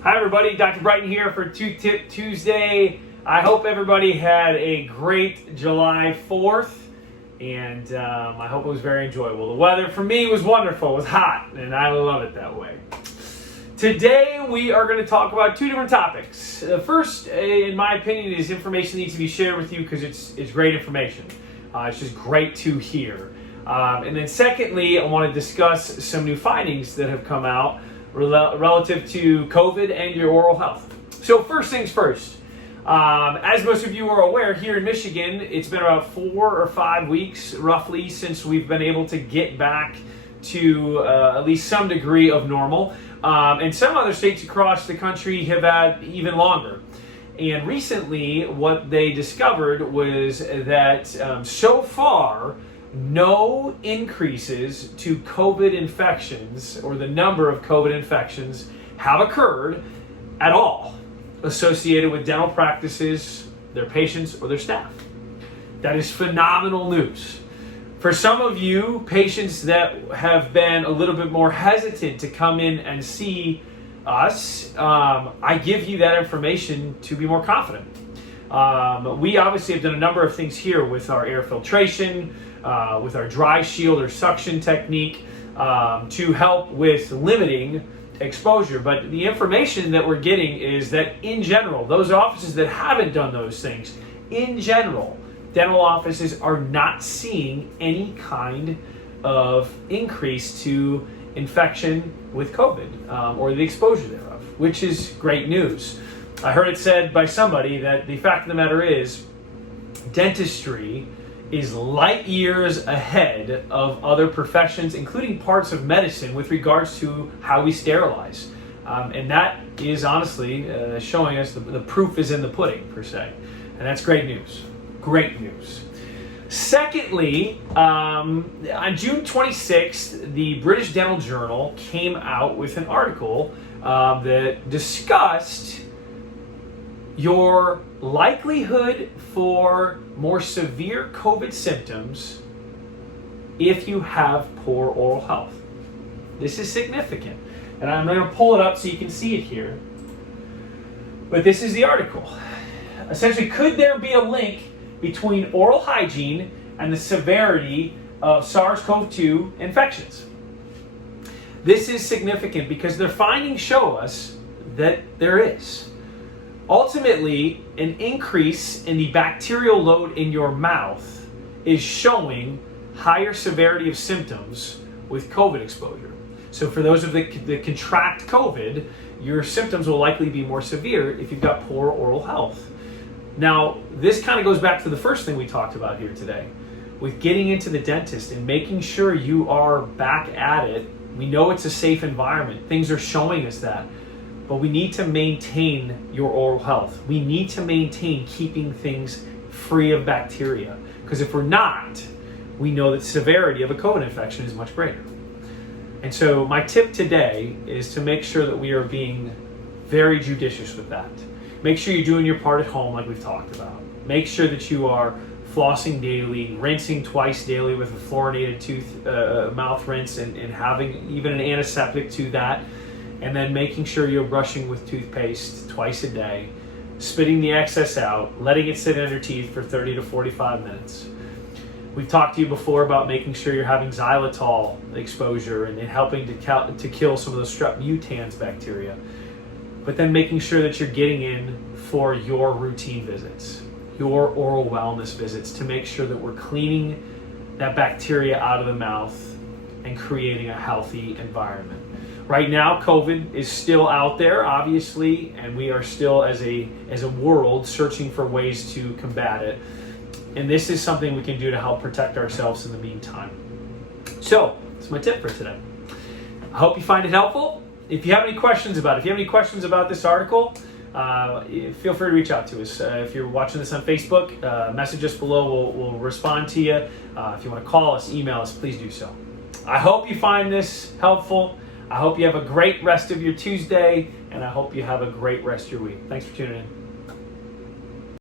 Hi everybody, Dr. Bryton here for Tooth Tip Tuesday. I hope everybody had a great July 4th, and I hope it was very enjoyable. The weather for me was wonderful. It was hot, and I love it that way. Today we are going to talk about two different topics. First, in my opinion, is information that needs to be shared with you because it's great information. It's just great to hear. And then secondly, I want to discuss some new findings that have come out relative to COVID and your oral health. So first things first, as most of you are aware, here in Michigan, it's been about 4 or 5 weeks roughly since we've been able to get back to at least some degree of normal. And some other states across the country have had even longer. And recently, what they discovered was that so far, no increases to COVID infections or the number of COVID infections have occurred at all associated with dental practices, their patients, or their staff. That is phenomenal news. For some of you, patients that have been a little bit more hesitant to come in and see us, I give you that information to be more confident. We obviously have done a number of things here with our air filtration, with our dry shield or suction technique to help with limiting exposure. But the information that we're getting is that in general, those offices that haven't done those things, in general, dental offices are not seeing any kind of increase to infection with COVID or the exposure thereof, which is great news. I heard it said by somebody that the fact of the matter is dentistry is light years ahead of other professions, including parts of medicine, with regards to how we sterilize. And that is honestly showing us the proof is in the pudding, per se. And that's great news. Great news. Secondly, on June 26th, the British Dental Journal came out with an article that discussed your likelihood for more severe COVID symptoms if you have poor oral health. This is significant. And I'm going to pull it up so you can see it here. But this is the article. Essentially, could there be a link between oral hygiene and the severity of SARS-CoV-2 infections? This is significant because their findings show us that there is. Ultimately, an increase in the bacterial load in your mouth is showing higher severity of symptoms with COVID exposure. So for those of that contract COVID, your symptoms will likely be more severe if you've got poor oral health. Now, this kind of goes back to the first thing we talked about here today, with getting into the dentist and making sure you are back at it. We know it's a safe environment. Things are showing us that. But we need to maintain your oral health. We need to maintain keeping things free of bacteria. Because if we're not, we know that severity of a COVID infection is much greater. And so my tip today is to make sure that we are being very judicious with that. Make sure you're doing your part at home like we've talked about. Make sure that you are flossing daily, rinsing twice daily with a fluorinated mouth rinse and having even an antiseptic to that. And then making sure you're brushing with toothpaste twice a day, spitting the excess out, letting it sit in your teeth for 30 to 45 minutes. We've talked to you before about making sure you're having xylitol exposure and helping to kill some of those strep mutans bacteria. But then making sure that you're getting in for your routine visits, your oral wellness visits, to make sure that we're cleaning that bacteria out of the mouth and creating a healthy environment. Right now, COVID is still out there, obviously, and we are still, as a world, searching for ways to combat it. And this is something we can do to help protect ourselves in the meantime. So, that's my tip for today. I hope you find it helpful. If you have any questions about this article, feel free to reach out to us. If you're watching this on Facebook, message us below. We'll respond to you. If you want to call us, email us, please do so. I hope you find this helpful. I hope you have a great rest of your Tuesday, and I hope you have a great rest of your week. Thanks for tuning in.